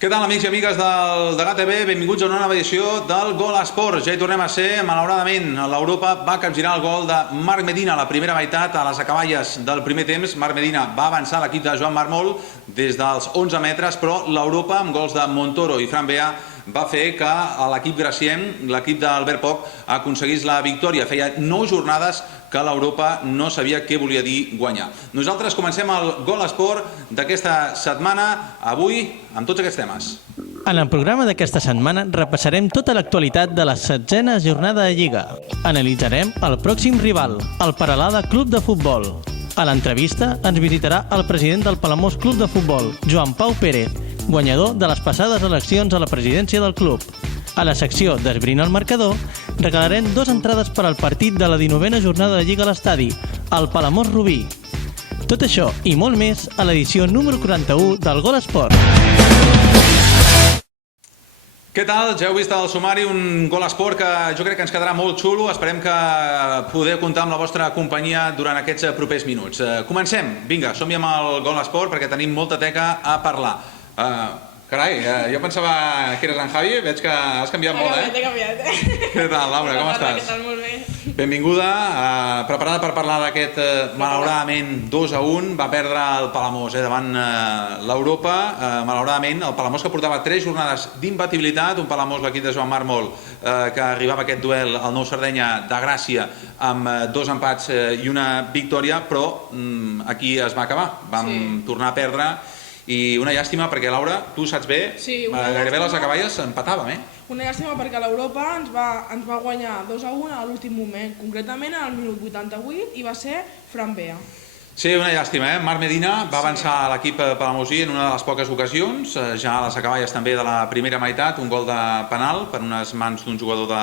Què tal, amics i amigues del Degat TV? Benvinguts a una nova edició del Gol Esports. Ja hi tornem a ser. Malauradament, l'Europa va capgirar el gol de Marc Medina a la primera meitat, a les acaballes del primer temps. Marc Medina va avançar l'equip de Joan Mármol des dels 11 metres, però l'Europa, amb gols de Montoro i Fran Bea, va fer que l'equip graciem, l'equip d'Albert Poch, aconseguís la victòria. Feia 9 jornades que l'Europa no sabia què volia dir guanyar. Nosaltres comencem el Gol Esport d'aquesta setmana, avui, amb tots aquests temes. En el programa d'aquesta setmana repassarem tota l'actualitat de la 7a jornada de Lliga. Analitzarem el pròxim rival, el Peralada Club de Futbol. A l'entrevista ens visitarà el president del Palamós Club de Futbol, Joan Pau Pérez, guanyador de les passades eleccions a la presidència del club. A la secció d'Esbrina el marcador, regalarem 2 entrades per al partit de la 19a jornada de Lliga a l'estadi, el Palamós Rubí. Tot això i molt més a l'edició número 41 del Gol Esport. Què tal? Ja heu vist el sumari, un Gol Esport que jo crec que ens quedarà molt xulo. Esperem que podeu comptar amb la vostra companyia durant aquests propers minuts. Comencem. Vinga, som-hi amb el Gol Esport perquè tenim molta teca a parlar. Carai, jo pensava que eres en Javi, veig que has canviat molt, eh? He canviat. Què tal, Laura, com estàs? Què tal? Molt bé. Benvinguda, preparada per parlar d'aquest, malauradament, 2-1, va perdre el Palamós davant l'Europa. Malauradament, el Palamós que portava 3 jornades d'imbatibilitat, un Palamós, l'equip de Joan Mármol, que arribava a aquest duel al Nou Sardenya de Gràcia amb 2 empats i una victòria, però aquí es va acabar. Vam tornar a perdre. I una llàstima perquè, Laura, tu saps bé, gairebé les acaballes empatàvem, eh? Una llàstima perquè l'Europa ens va guanyar 2-1 a l'últim moment, concretament al minut 88, i va ser Fran Bea. Sí, una llàstima, eh? Marc Medina va avançar a l'equip palamosí en una de les poques ocasions, ja a les acaballes també de la primera meitat, un gol de penal per unes mans d'un jugador de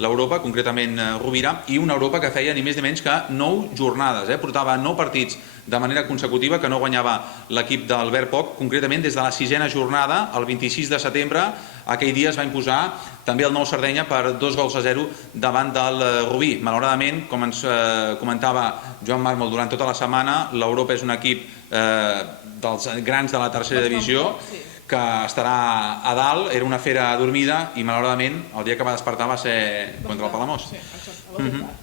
l'Europa, concretament Rovira, i una Europa que feia ni més ni menys que 9 jornades, portava 9 partits de manera consecutiva que no guanyava l'equip d'Albert Poch, concretament des de la 6a jornada, el 26 de setembre, aquell dia es va imposar també el Nou Sardenya per 2-0 davant del Rubí. Malauradament, com ens comentava Joan Mármol durant tota la setmana, l'Europa és un equip dels grans de la tercera divisió, que estarà a dalt, era una fera adormida i malauradament el dia que va despertar va ser contra el Palamós. Sí, exacte.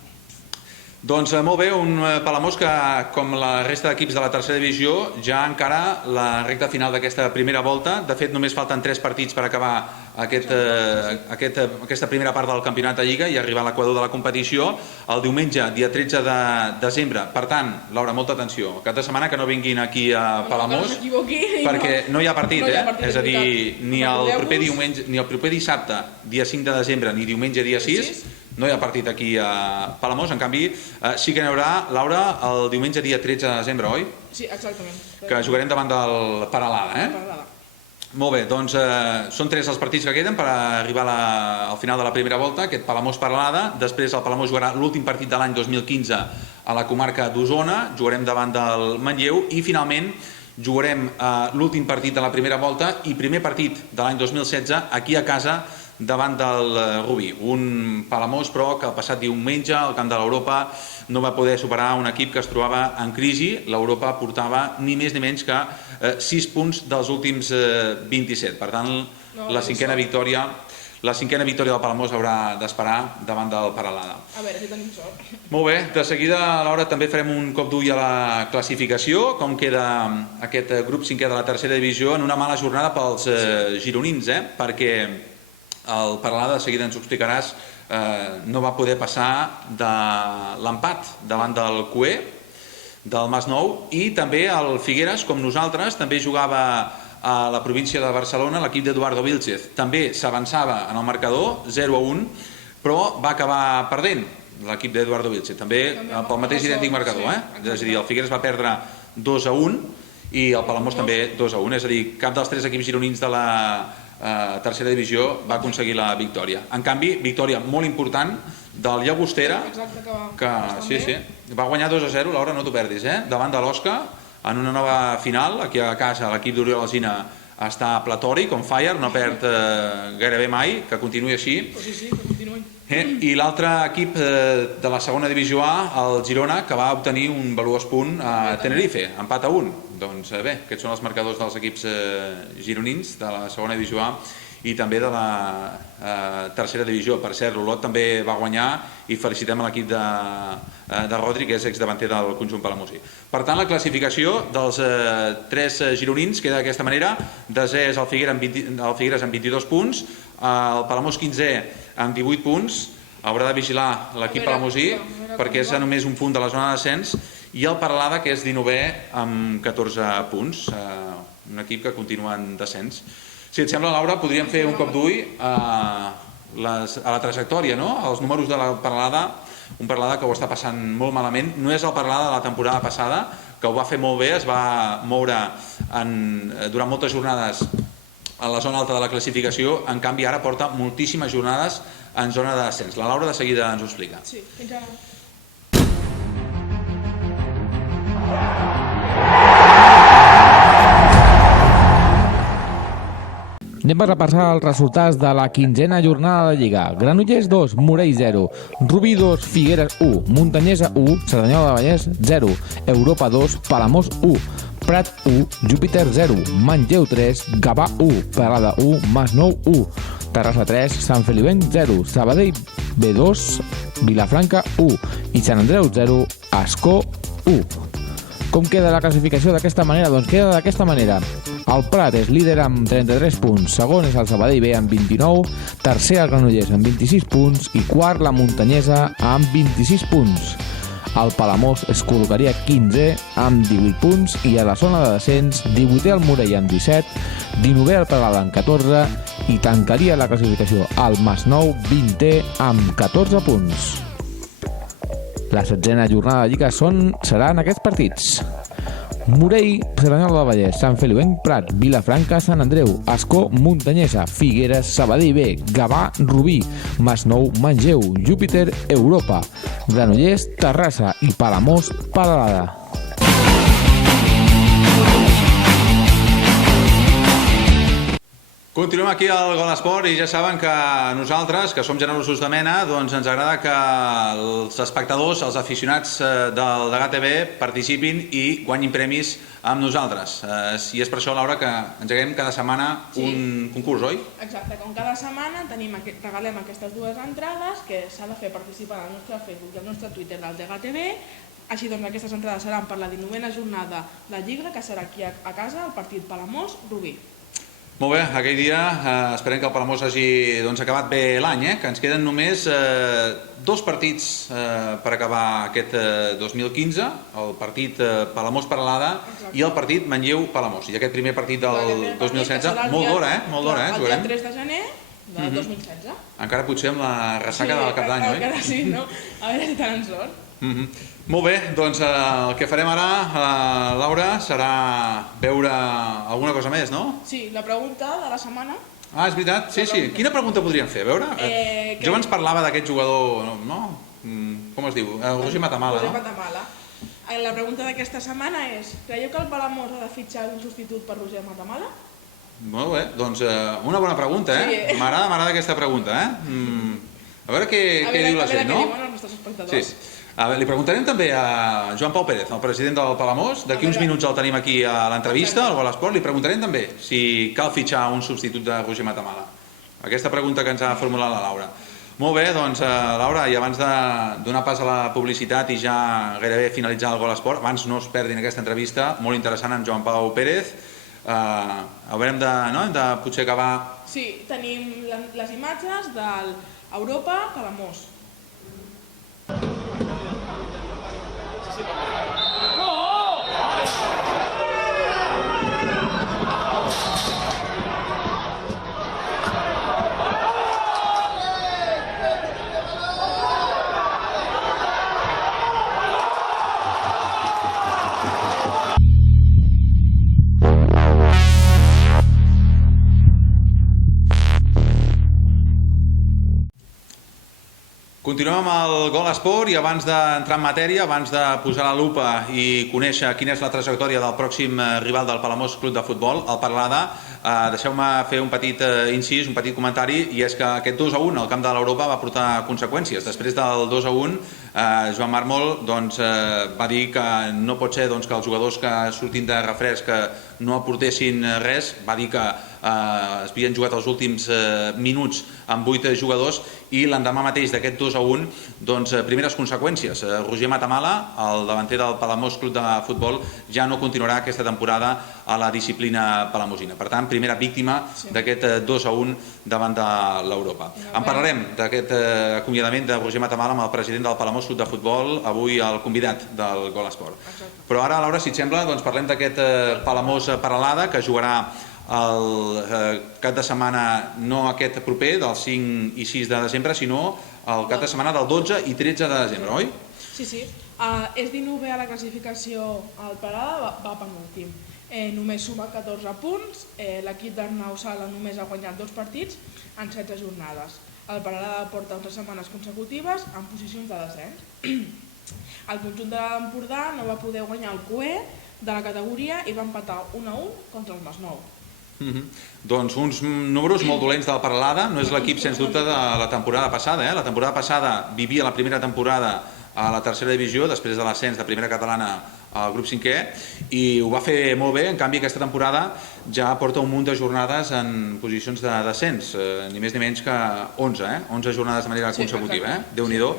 Doncs molt bé, un Palamós que, com la resta d'equips de la tercera divisió, ja encara la recta final d'aquesta primera volta. De fet, només falten 3 partits per acabar aquesta primera part del campionat de Lliga i arribar a l'equador de la competició el diumenge, dia 13 de desembre. Per tant, Laura, molta atenció. Cap de setmana que no vinguin aquí a Palamós, perquè no hi ha partit, és a dir, ni el proper diumenge, ni el proper dissabte, dia 5 de desembre, ni diumenge, dia 6, no hi ha partit aquí a Palamós. En canvi, sí que n'hi haurà, Laura, el diumenge dia 13 de desembre, oi? Sí, exactament. Que jugarem davant del Peralada, Molt bé, doncs són 3 els partits que queden per arribar al final de la primera volta, aquest Palamós-Peralada. Després el Palamós jugarà l'últim partit de l'any 2015 a la comarca d'Osona, jugarem davant del Manlleu i finalment jugarem l'últim partit de la primera volta i primer partit de l'any 2016 aquí a casa davant del Rubí. Un Palamós, però, que el passat diumenge al camp de l'Europa no va poder superar un equip que es trobava en crisi. L'Europa portava ni més ni menys que 6 punts dels últims 27. Per tant, la cinquena victòria del Palamós haurà d'esperar davant del Peralada. A veure si tenim sort. Molt bé, de seguida, Laura, també farem un cop d'ull a la classificació, com queda aquest grup 5è de la tercera divisió en una mala jornada pels gironins, perquè el Peralada, de seguida ens ho explicaràs, no va poder passar de l'empat davant del Cué, del Masnou, i també el Figueres, com nosaltres, també jugava a la província de Barcelona, l'equip d'Eduardo Vílchez. També s'avançava en el marcador, 0-1, però va acabar perdent l'equip d'Eduardo Vílchez, també pel mateix idèntic marcador. És a dir, el Figueres va perdre 2-1 i el Palamós també 2-1. És a dir, cap dels 3 equips gironins de la tercera divisió va aconseguir la victòria. En canvi, victòria molt important del Llagostera, que va guanyar 2-0, Laura, no t'ho perdis, davant de l'Osca, en una nova final, aquí a casa l'equip d'Oriol Alsina està platòric, on fire, no perd gairebé mai, que continuï així. Sí, que continuï. I l'altre equip de la segona divisió A, el Girona, que va obtenir un valuós punt a Tenerife, empat a 1. Doncs bé, aquests són els marcadors dels equips gironins de la segona divisió A i també de la tercera divisió. Per cert, l'Olot també va guanyar i felicitem l'equip de Rodri, que és exdavanter del conjunt palamosí. Per tant, la classificació dels tres gironins queda d'aquesta manera. Desè és el Figueres amb 22 punts, el Palamós 15è amb 18 punts, haurà de vigilar l'equip palamosí perquè és a només un punt de la zona de descens, i el Peralada, que és 19è amb 14 punts, un equip que continua en descens. Si et sembla, Laura, podríem fer un cop d'ull a la trajectòria, no? Els números de la Peralada, un Peralada que ho està passant molt malament. No és el Peralada de la temporada passada, que ho va fer molt bé, es va moure durant moltes jornades a la zona alta de la classificació, en canvi ara porta moltíssimes jornades en zona de descens. La Laura de seguida ens ho explica. Sí, fins ara. Anem a repassar els resultats de la quinzena jornada de Lliga. Granollers 2, Morell 0, Rubí 2, Figueres 1, Muntanyesa 1, Cerdanyola de Vallès 0, Europa 2, Palamós 1, Prat 1, Júpiter 0, Manlleu 3, Gavà 1, Peralada 1, Masnou 1, Terrassa 3, Sant Feliuenc 0, Sabadell B2, Vilafranca 1 i Sant Andreu 0, Ascó 1. Com queda la classificació d'aquesta manera? Doncs queda d'aquesta manera. El Prat és líder amb 33 punts, segon és el Sabadell B amb 29, tercer el Granollers amb 26 punts i quart la Muntanyesa amb 26 punts. El Palamós es col·locaria 15è amb 18 punts i a la zona de descens 18è el Morell amb 17, 19è el Peralada amb 14 i tancaria la classificació el Masnou 20è amb 14 punts. La setzena jornada de Lliga seran aquests partits. Morell, Cerdanyola de Vallès, Sant Feliuenc, Prat, Vilafranca, Sant Andreu, Ascó, Muntanyesa, Figueres, Sabadell B, Gavà, Rubí, Masnou, Manlleu, Júpiter, Europa, Granollers, Terrassa i Palamós, Peralada. Continuem aquí al Gol Esport i ja saben que nosaltres, que som generosos de mena, doncs ens agrada que els espectadors, els aficionats del Degà TV participin i guanyin premis amb nosaltres. I és per això, Laura, que engeguem cada setmana un concurs, oi? Exacte, com cada setmana regalem aquestes dues entrades que s'ha de fer participar al nostre Facebook i al nostre Twitter del Degà TV. Així doncs aquestes entrades seran per la 19a jornada de Lliga, que serà aquí a casa, el partit Palamós-Rubí. Molt bé, aquell dia esperem que el Palamós hagi acabat bé l'any, que ens queden només 2 partits per acabar aquest 2015, el partit Palamós-Peralada i el partit Manlleu-Palamós. I aquest primer partit del 2016, molt d'hora, jugarem. El dia 3 de gener del 2016. Encara potser amb la ressaca del cap d'any, oi? Encara sí, no? A veure si tenen sort. Molt bé, doncs el que farem ara, Laura, serà veure alguna cosa més, no? Sí, la pregunta de la setmana. Ah, és veritat? Sí. Quina pregunta podríem fer? A veure, jo abans parlava d'aquest jugador, no? Com es diu? Roger Matamala, no? Roger Matamala. La pregunta d'aquesta setmana és: creieu que el Palamós ha de fitxar un substitut per Roger Matamala? Molt bé, doncs una bona pregunta, eh? M'agrada aquesta pregunta, eh? A veure què diu la gent, no? A veure què diuen els nostres espectadors. Sí. Li preguntarem també a Joan Pau Pérez, el president del Palamós. D'aquí uns minuts el tenim aquí a l'entrevista, al Gol Esport. Li preguntarem també si cal fitxar un substitut de Roger Matamala. Aquesta pregunta que ens ha formulat la Laura. Molt bé, doncs, Laura, i abans de donar pas a la publicitat i ja gairebé finalitzar el Gol Esport, abans no es perdin aquesta entrevista, molt interessant, amb Joan Pau Pérez. Haurem de potser acabar... Sí, tenim les imatges del Europa Palamós. Continuem amb el Gol Esport i abans d'entrar en matèria, abans de posar la lupa i conèixer quina és la trajectòria del pròxim rival del Palamós Club de Futbol, el Peralada, Deixeu-me fer un petit incís, un petit comentari, i és que aquest 2-1 al camp de l'Europa va portar conseqüències. Després del 2-1, Joan Mármol va dir que no pot ser que els jugadors que surtin de refresc que no aportessin res, va dir que es havien jugat els últims minuts amb 8 jugadors i l'endemà mateix d'aquest 2-1, primeres conseqüències. Roger Matamala, el davanter del Palamós Club de Futbol, ja no continuarà aquesta temporada a la disciplina palamosina. Per tant, primera víctima d'aquest 2-1 davant de l'Europa. En parlarem d'aquest acomiadament de Roger Matamala amb el president del Palamós Club de Futbol, avui el convidat del Gol Esport. Però ara, Laura, si et sembla, parlem d'aquest Palamós Peralada que jugarà el cap de setmana, no aquest proper, del 5 i 6 de desembre, sinó el cap de setmana del 12 i 13 de desembre, oi? Sí. És 19 a la classificació al Peralada, va penúltim. Només suma 14 punts, l'equip d'Arnau Sala només ha guanyat 2 partits en 16 jornades. El Peralada porta 11 setmanes consecutives en posicions de descens. El conjunt de l'Empordà no va poder guanyar el QE de la categoria i va empatar 1-1 contra el Masnou. Doncs uns números molt dolents del Peralada, no és l'equip sens dubte de la temporada passada. La temporada passada vivia la primera temporada a la tercera divisió, després de l'ascens de primera catalana al grup 5è, i ho va fer molt bé. En canvi, aquesta temporada ja porta un munt de jornades en posicions de descens, ni més ni menys que 11 jornades de manera consecutiva, Déu-n'hi-do.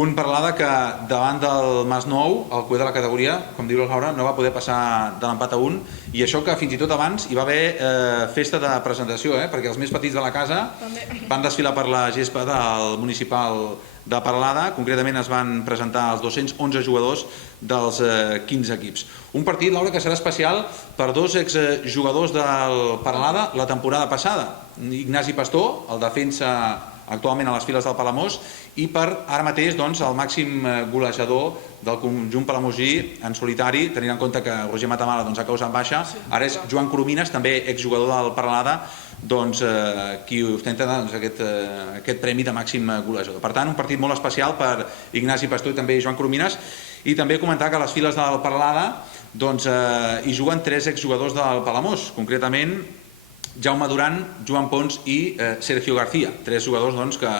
Un Peralada que davant del Masnou, el cué de la categoria, com diu la Laura, no va poder passar de l'empat a 1, i això que fins i tot abans hi va haver festa de presentació, perquè els més petits de la casa van desfilar per la gespa del municipal de Peralada. Concretament es van presentar els 211 jugadors dels 15 equips. Un partit, Laura, que serà especial per 2 exjugadors del Peralada la temporada passada. Ignasi Pastor, el defensa actualment a les files del Palamós, i per ara mateix el màxim golejador del conjunt palamosí en solitari, tenint en compte que Roger Matamala ha causat baixa. Ara és Joan Coromines, també exjugador del Peralada, qui ostenta aquest premi de màxim golejador. Per tant, un partit molt especial per Ignasi Pastor i també Joan Coromines. I també comentar que a les files del Peralada hi juguen 3 exjugadors del Palamós, concretament Jaume Duran, Joan Pons i Sergio García, 3 jugadors que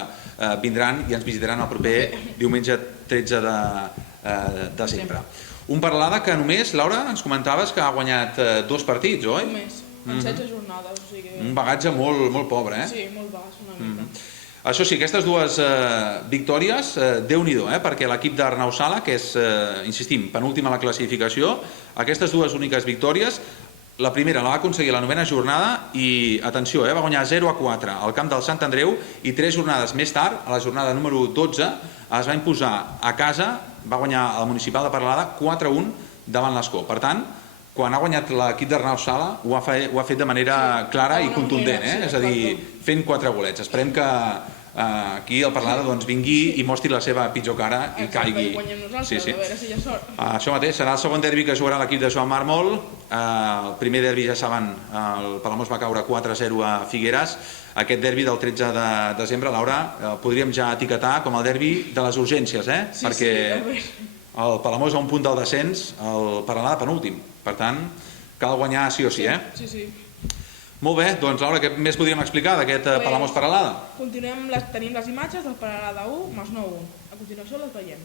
vindran i ens visitaran el proper diumenge 13 de desembre. Un Peralada que només, Laura, ens comentaves que ha guanyat 2 partits, oi? Només, en 16 jornades. Un bagatge molt pobre, Sí, molt baix, una mica. Això sí, aquestes 2 victòries, Déu-n'hi-do, perquè l'equip d'Arnau Sala, que és, insistim, penúltim a la classificació, aquestes 2 úniques victòries, la primera la va aconseguir a la 9ª jornada i, atenció, va guanyar 0-4 al camp del Sant Andreu, i 3 jornades més tard, a la jornada número 12, es va imposar a casa, va guanyar el municipal de Peralada 4-1 davant l'Escó. Per tant, quan ha guanyat l'equip d'Arnau Sala ho ha fet de manera clara i contundent, és a dir, fent 4 golets. Esperem que aquí el Peralada vingui i mostri la seva pitjor cara i caigui. I guanyem nosaltres, a veure si hi ha sort. Això mateix, serà el segon derbi que jugarà l'equip de Joan Mármol. El primer derbi, ja saben, el Palamós va caure 4-0 a Figueres. Aquest derbi del 13 de desembre, Laura, podríem ja etiquetar com el derbi de les urgències, perquè el Palamós a un punt del descens, el Peralada penúltim. Per tant, cal guanyar sí o sí, Sí. Molt bé, doncs Laura, què més podríem explicar d'aquest Palamós Peralada? Tenim les imatges del Peralada 1, Masnou 1. A continuació les veiem.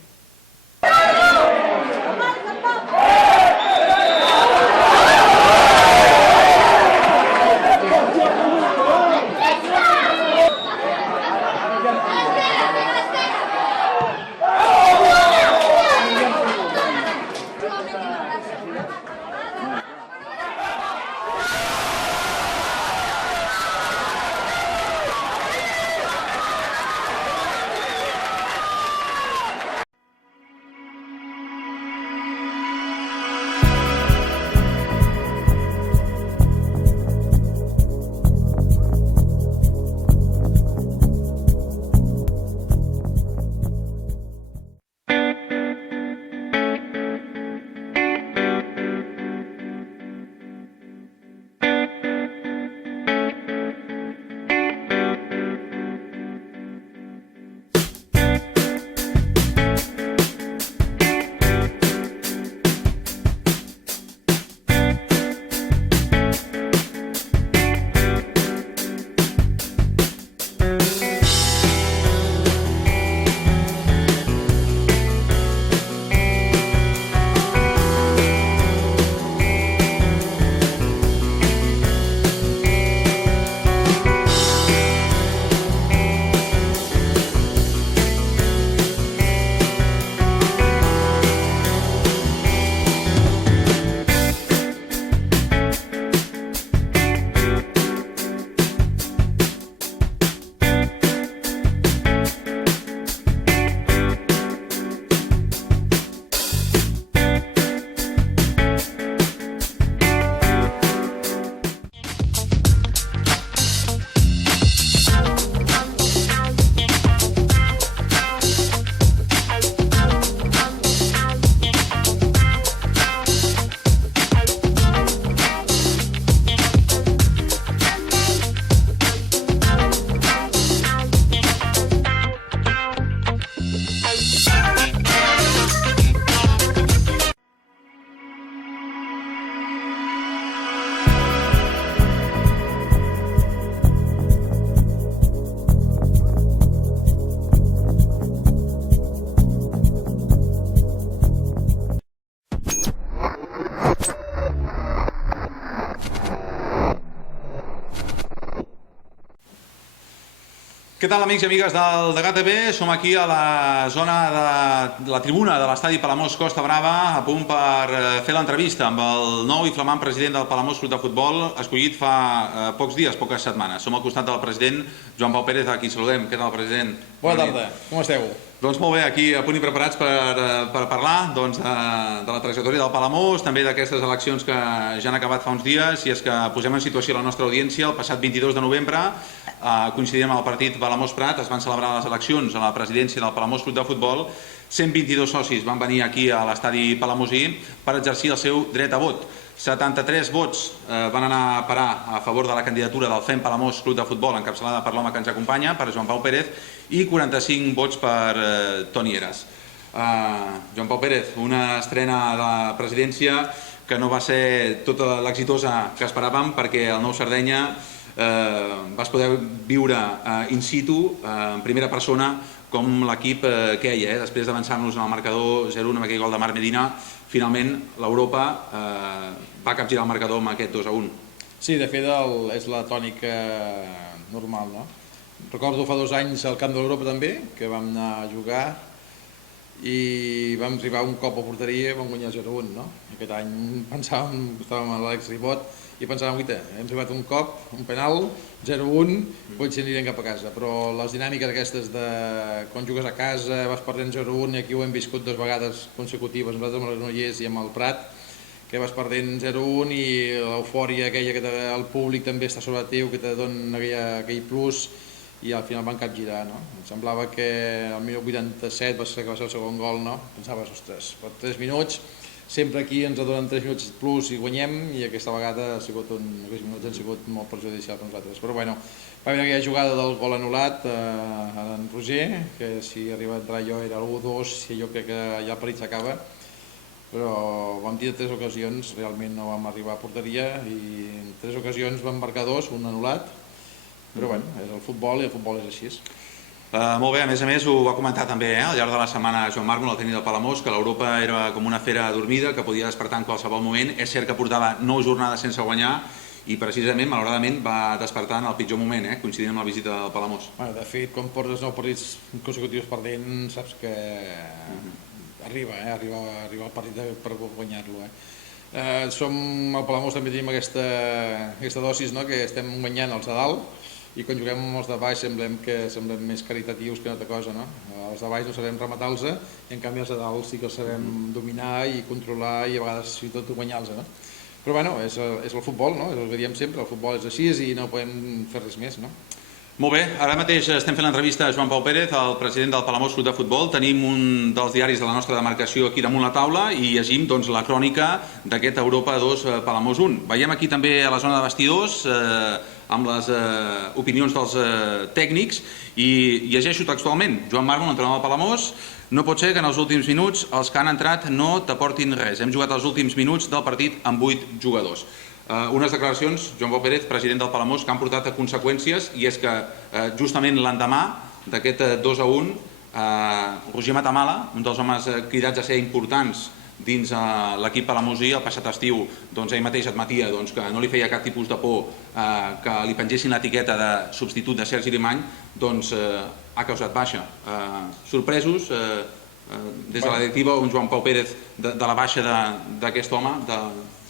Què tal, amics i amigues del Degat TV? Som aquí a la zona de la tribuna de l'estadi Palamós Costa Brava, a punt per fer l'entrevista amb el nou i flamant president del Palamós Club de Futbol, escollit fa pocs dies, poques setmanes. Som al costat del president Joan Pau Pérez, a qui saludem. Què tal, president? Bona tarda, com esteu? Doncs molt bé, aquí a punt i preparats per parlar de la trajectòria del Palamós, també d'aquestes eleccions que ja han acabat fa uns dies, i és que posem en situació la nostra audiència. El passat 22 de novembre, coincidint amb el partit Palamós-Prat, es van celebrar les eleccions a la presidència del Palamós Club de Futbol. 122 socis van venir aquí a l'estadi palamosí per exercir el seu dret a vot. 73 vots van anar a parar a favor de la candidatura del FEM Palamós Club de Futbol, encapçalada per l'home que ens acompanya, per Joan Pau Pérez, i 45 vots per Toni Heras. Joan Pau Pérez, una estrena de la presidència que no va ser tota l'exitosa que esperàvem, perquè el nou Sardenya vas poder viure in situ, en primera persona, com l'equip queia. Després d'avançar-nos en el marcador 0-1 amb aquell gol de Marc Medina, finalment l'Europa va capgirar el marcador amb aquest 2-1. Sí, de fet és la tònica normal, no? Recordo fa 2 anys al Camp de l'Europa també, que vam anar a jugar i vam arribar un cop a porteria i vam guanyar 0-1, no? Aquest any pensàvem, estàvem a l'Alex Ribot i pensàvem, guita, hem arribat un cop, un penal, 0-1, potser anirem cap a casa, però les dinàmiques aquestes de quan jugues a casa, vas perdent 0-1, i aquí ho hem viscut 2 vegades consecutives, nosaltres amb els Granollers i amb el Prat, que vas perdent 0-1 i l'eufòria aquella que el públic també està sobre teu, que te dona aquell plus, i al final van capgirar, no? Em semblava que al minut 87 va ser el segon gol, no? Pensaves, ostres, per 3 minuts, sempre aquí ens donen 3 minuts plus i guanyem, i aquesta vegada aquests minuts han sigut molt perjudicials per nosaltres. Però bueno, va haver aquella jugada del gol anul·lat a en Roger, que si arriba a entrar jo era l'1-2, i jo crec que ja el partit s'acaba, però vam dir 3 ocasions, realment no vam arribar a porteria, i en 3 ocasions vam marcar 2, un anul·lat, però bueno, és el futbol i el futbol és així. Molt bé, a més ho va comentar també al llarg de la setmana Joan Màrmol, el tècnic del Palamós, que l'Europa era com una fera adormida, que podia despertar en qualsevol moment. És cert que portava 9 jornades sense guanyar i precisament, malauradament, va despertar en el pitjor moment, coincidint amb la visita del Palamós. De fet, quan portes 9 partits consecutius perdent, saps que arriba el partit per guanyar-lo. Som al Palamós també tenim aquesta dosis, que estem guanyant els de dalt, i quan juguem amb els de baix semblem més caritatius que una altra cosa, no? Els de baix no sabem rematar-los, i en canvi els de dalt sí que els sabem dominar i controlar i a vegades fins i tot guanyar-los, no? Però bueno, és el futbol, no? És el que diem sempre, el futbol és així i no podem fer res més, no? Molt bé, ara mateix estem fent l'entrevista a Joan Pau Pérez, el president del Palamós Club de Futbol. Tenim un dels diaris de la nostra demarcació aquí damunt la taula i llegim la crònica d'aquest Europa 2 Palamós 1. Veiem aquí també a la zona de vestidors amb les opinions dels tècnics i llegeixo textualment. Joan Màrmol, entrenador del Palamós: no pot ser que en els últims minuts els que han entrat no t'aportin res. Hem jugat els últims minuts del partit amb 8 jugadors. Unes declaracions, Joan Pau Pérez, president del Palamós, que han portat a conseqüències, i és que justament l'endemà d'aquest 2-1, Roger Matamala, un dels homes cridats a ser importants dins l'equip palamosí, el passat estiu, ell mateix admetia que no li feia cap tipus de por que li pengessin l'etiqueta de substitut de Sergi Alemany, ha causat baixa. Sorpresos des de la directiva, un Joan Pau Pérez, de la baixa d'aquest home, de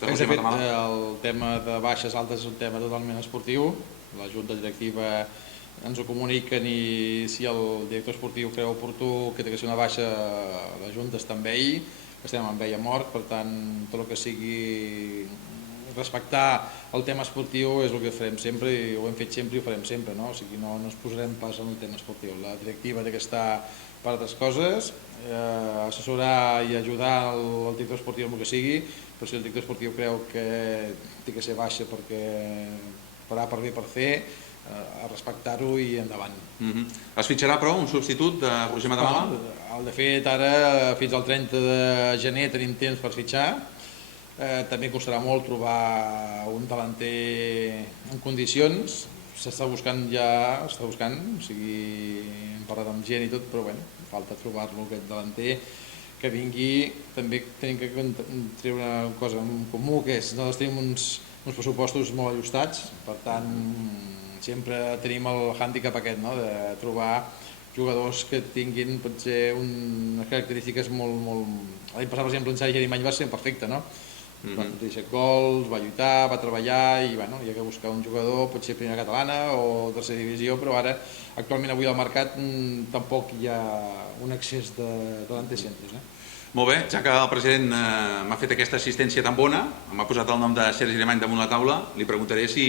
Roger Matamala? El tema de baixes altes és un tema totalment esportiu. La junta directiva ens ho comuniquen, i si el director esportiu creu oportú que té que ser una baixa, la junta està amb ell, estem amb ell a mort. Per tant, tot el que sigui respectar el tema esportiu és el que farem sempre, i ho hem fet sempre i ho farem sempre, no? O sigui, no ens posarem pas en el tema esportiu. La directiva té que estar per altres coses, assessorar i ajudar el director esportiu amb el que sigui, però si el director esportiu creu que té que ser baixa perquè farà per bé per fer, a respectar-ho i endavant. Es fitxarà, però, un substitut de Roger Matamala? De fet, ara fins al 30 de gener tenim temps per fitxar. També costarà molt trobar un delanter en condicions. S'està buscant, o sigui, hem parlat amb gent i tot, però bé, falta trobar-lo, aquest delanter, que vingui. També tenim que treure una cosa en comú, que és nosaltres tenim uns pressupostos molt ajustats, per tant, sempre tenim el hàndicap aquest, no?, de trobar jugadors que tinguin potser unes característiques molt... L'any passat, per exemple, en Sergi Arimany va ser perfecte, no? Va fotre 17 gols, va lluitar, va treballar i hi ha que buscar un jugador, potser primera catalana o tercera divisió, però ara, actualment avui al mercat, tampoc hi ha un excés de delantecientes. Molt bé, ja que el president m'ha fet aquesta assistència tan bona, m'ha posat el nom de Sergi Arimany damunt la taula, li preguntaré si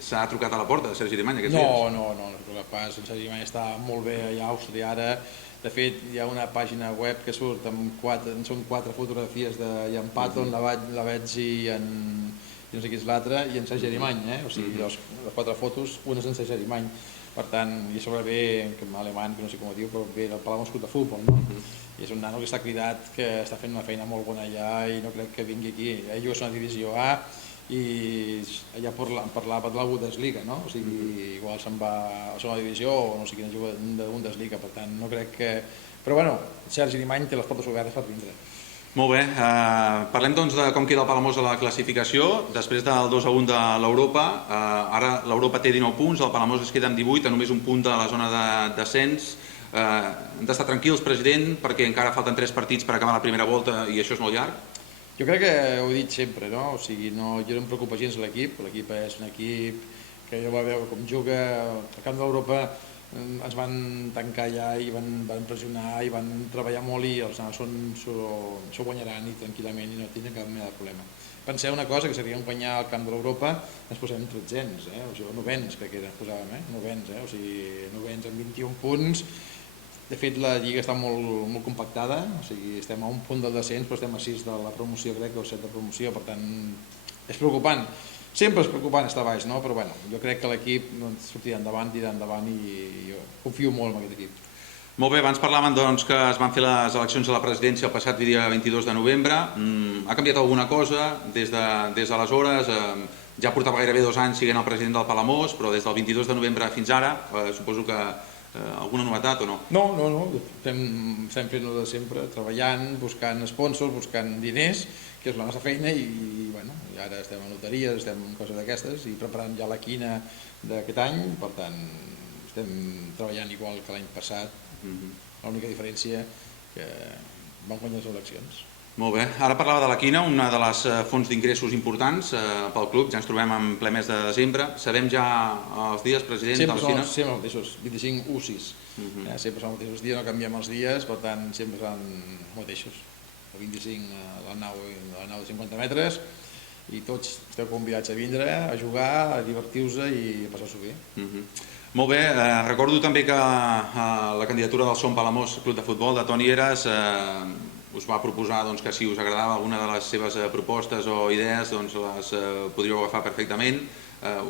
s'ha trucat a la porta de Sergi Arimany aquests dies. No trucat pas, en Sergi Arimany està molt bé allà a Àustria ara. De fet, hi ha una pàgina web que surt amb són 4 fotografies de Patton, la Betzi i no sé qui és l'altre, i en Sergi Arimany, o sigui, les 4 fotos, una és en Sergi Arimany. Per tant, i a sobre ve, que en alemany, que no sé com ho diu, però ve del Palamós Club de Futbol, no? I és un nano que està cridat, que està fent una feina molt bona allà i no crec que vingui aquí. Ell és una divisió A i allà parlava de la Bundesliga, no? O sigui, igual se'n va a la segona divisió o no sé quina juga de Bundesliga, per tant, no crec que... Però bueno, Sergi Arimany té les portes obertes per vindre. Molt bé, parlem doncs de com queda el Palamós a la classificació. Després del 2-1 de l'Europa, ara l'Europa té 19 punts, el Palamós es queda amb 18, a només un punt de la zona de descens. Hem d'estar tranquils, president, perquè encara falten 3 partits per acabar la primera volta i això és molt llarg. Jo crec que ho he dit sempre, no? O sigui, jo no em preocupa gens l'equip. L'equip és un equip que jo va veure com juga al camp d'Europa. Ens van tancar allà i van pressionar i van treballar molt i els s'ho guanyaran i tranquil·lament i no tindran cap mena de problema. Penseu una cosa, que seria guanyar al camp de l'Europa, ens posem 1300, o sigui, novens crec que ens posàvem, novens, o sigui, novens amb 21 punts. De fet, la Lliga està molt compactada, o sigui, estem a un punt del descens, però estem a 6 de la promoció, crec, o 7 de promoció, per tant, és preocupant. Sempre és preocupant estar baix, no? Però bueno, jo crec que l'equip sortirà endavant, tirarà endavant i jo confio molt en aquest equip. Molt bé, abans parlaven doncs, que es van fer les eleccions a la presidència el passat dia 22 de novembre. Ha canviat alguna cosa des d'aleshores? Ja portava gairebé 2 anys sent el president del Palamós, però des del 22 de novembre fins ara, suposo que alguna novetat o no? No, estem fent-ho de sempre, treballant, buscant sponsors, buscant diners, que és la nostra feina i bueno, ara estem a loteries, estem en coses d'aquestes i preparant ja la quina d'aquest any, per tant estem treballant igual que l'any passat, l'única diferència que vam guanyar les eleccions. Molt bé, ara parlava de la quina, una de les fonts d'ingressos importants pel club, ja ens trobem en ple mes de desembre, sabem ja els dies, president, de la quina? Sempre els mateixos, 25 U6, sempre són els mateixos dies, no canviem els dies, per tant sempre són els mateixos. El 25 a la nau de 50 metres i tots esteu convidats a vindre, a jugar, a divertir-vos i a passar-s'ho bé. Molt bé, recordo també que la candidatura del Som Palamós Club de Futbol de Toni Heras us va proposar que si us agradava alguna de les seves propostes o idees les podríeu agafar perfectament.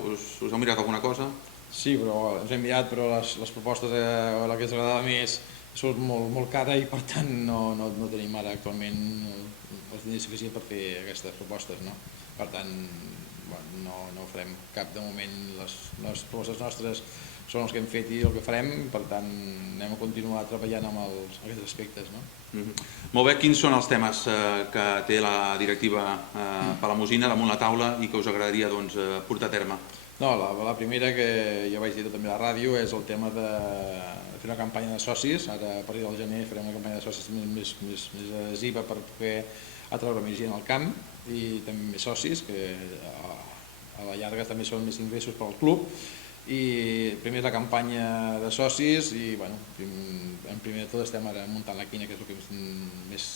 Us heu mirat alguna cosa? Sí, però ens hem mirat, però les propostes a la que ens agradava més surt molt cara i per tant no tenim ara actualment els diners suficients per fer aquestes propostes, no? Per tant, no farem cap de moment. Les propostes nostres són els que hem fet i el que farem, per tant anem a continuar treballant amb aquests aspectes, no? Molt bé, quins són els temes que té la directiva palamosina damunt la taula i que us agradaria portar a terme? No, la primera, que jo vaig dir també a la ràdio, és el tema de fer una campanya de socis. Ara, a partir del gener, farem una campanya de socis més adhesiva per poder atraure més gent al camp i també més socis, que a la llarga també són més ingressos per al club. I primer la campanya de socis i, bueno, en primer de tot estem ara muntant la quina, que és el que més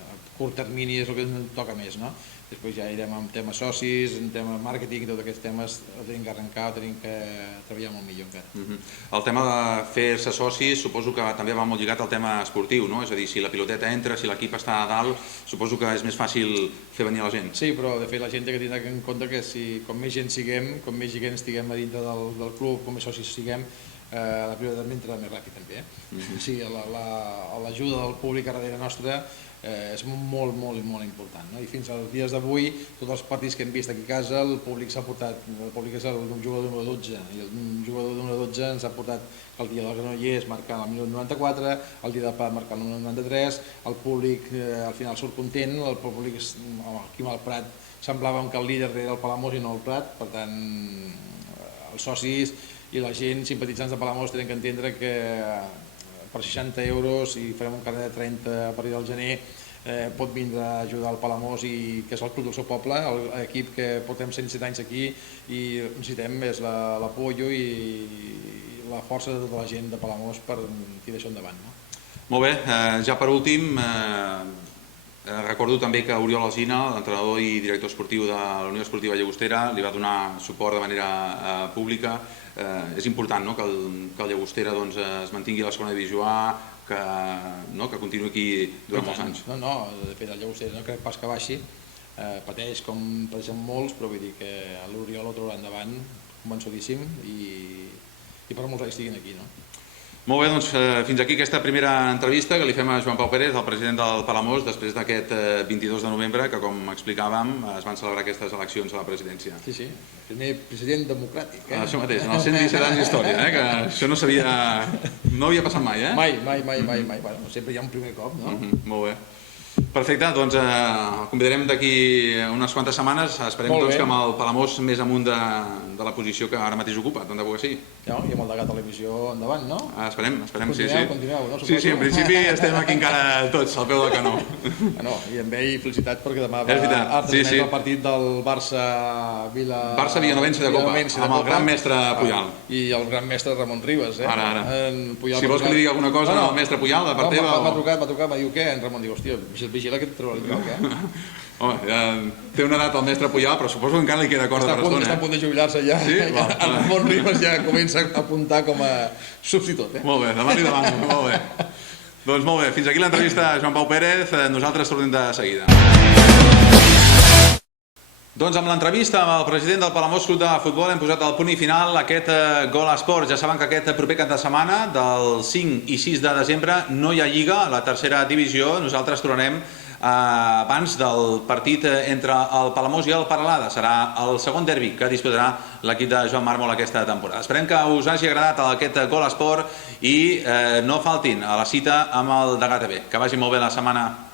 a curt termini és el que ens toca més, no? Després ja irem amb temes socis, en temes màrqueting, tots aquests temes els tenim que arrencar, tenim que treballar molt millor encara. El tema de fer-se socis suposo que també va molt lligat al tema esportiu, no? És a dir, si la piloteta entra, si l'equip està a dalt, suposo que és més fàcil fer venir la gent. Sí, però de fet la gent té que tenir en compte que com més gent siguem, com més gent estiguem a dintre del club, com més socis siguem, la piloteta entra més ràpid també. O sigui, l'ajuda del públic a darrere nostra és molt important, no? I fins als dies d'avui, tots els partits que hem vist aquí a casa, el públic s'ha portat, el públic és el jugador número 12, i el jugador número 12 ens ha portat el dia del Granollers marcant el minut 94, el dia del Prat marcant el minut 93, el públic al final surt content, el públic aquí al Prat semblava que el líder era el Palamós i no el Prat, per tant els socis i la gent, simpatitzants de Palamós, tenen que entendre que per 60 euros, i farem un carnet de 30 a partir del gener, pot vindre a ajudar el Palamós, i que és el club del seu poble, l'equip que portem 107 anys aquí, i necessitem és l'apoyo i la força de tota la gent de Palamós per tirar això endavant. Molt bé, ja per últim, recordo també que Oriol Alsina, l'entrenador i director esportiu de la Unió Esportiva Llagostera, li va donar suport de manera pública. És important que el Llagostera es mantingui a la segona divisió A, que continuï aquí durant molts anys. No, de fet el Llagostera no crec pas que baixi, pateix com pateixen molts, però vull dir que l'Oriol ho traurà endavant, convençudíssim, i per molts anys estiguin aquí. Molt bé, doncs fins aquí aquesta primera entrevista que li fem a Joan Pau Pérez, el president del Palamós, després d'aquest 22 de novembre, que com explicàvem es van celebrar aquestes eleccions a la presidència. Sí, el primer president democràtic. Això mateix, en els 117 anys d'història, que això no havia passat mai, eh? Mai. Bueno, sempre hi ha un primer cop, no? Molt bé. Perfecte, doncs el convidarem d'aquí unes quantes setmanes. Esperem que amb el Palamós més amunt de la posició que ara mateix ocupa, tant de bo que sí. I amb el de Televisió endavant, no? Esperem, sí. Continueu, no? Sí, en principi estem aquí encara tots, al peu del canó. I amb ell felicitats perquè demà va a transmetre el partit del Barça-Villanovense de Copa, amb el gran mestre Puyal. I el gran mestre Ramon Ribas. Ara. Si vols que li digui alguna cosa al mestre Puyal, de part teva... M'ha trucat, m'ha dit què? En Ramon diu, hòstia, vigila que et trobarà el lloc, Home, té una edat el mestre Puyal, però suposo que encara li queda cosa per estona. Està a punt de jubilar-se ja. Sí? El Ramon Ribas ja comença a apuntar com a substitut. Molt bé, demà li demano. Molt bé. Doncs molt bé, fins aquí l'entrevista a Joan Pau Pérez. Nosaltres tornem de seguida. Doncs amb l'entrevista amb el president del Palamós Club de Futbol hem posat el punt i final a aquest Gol Esport. Ja saben que aquest proper cap de setmana, del 5 i 6 de desembre, no hi ha Lliga a la tercera divisió. Nosaltres tornarem abans del partit entre el Palamós i el Peralada. Serà el segon derbi que disputarà l'equip de Joan Mármol aquesta temporada. Esperem que us hagi agradat aquest Gol Esport i no faltin a la cita amb el Degà TV. Que vagi molt bé la setmana.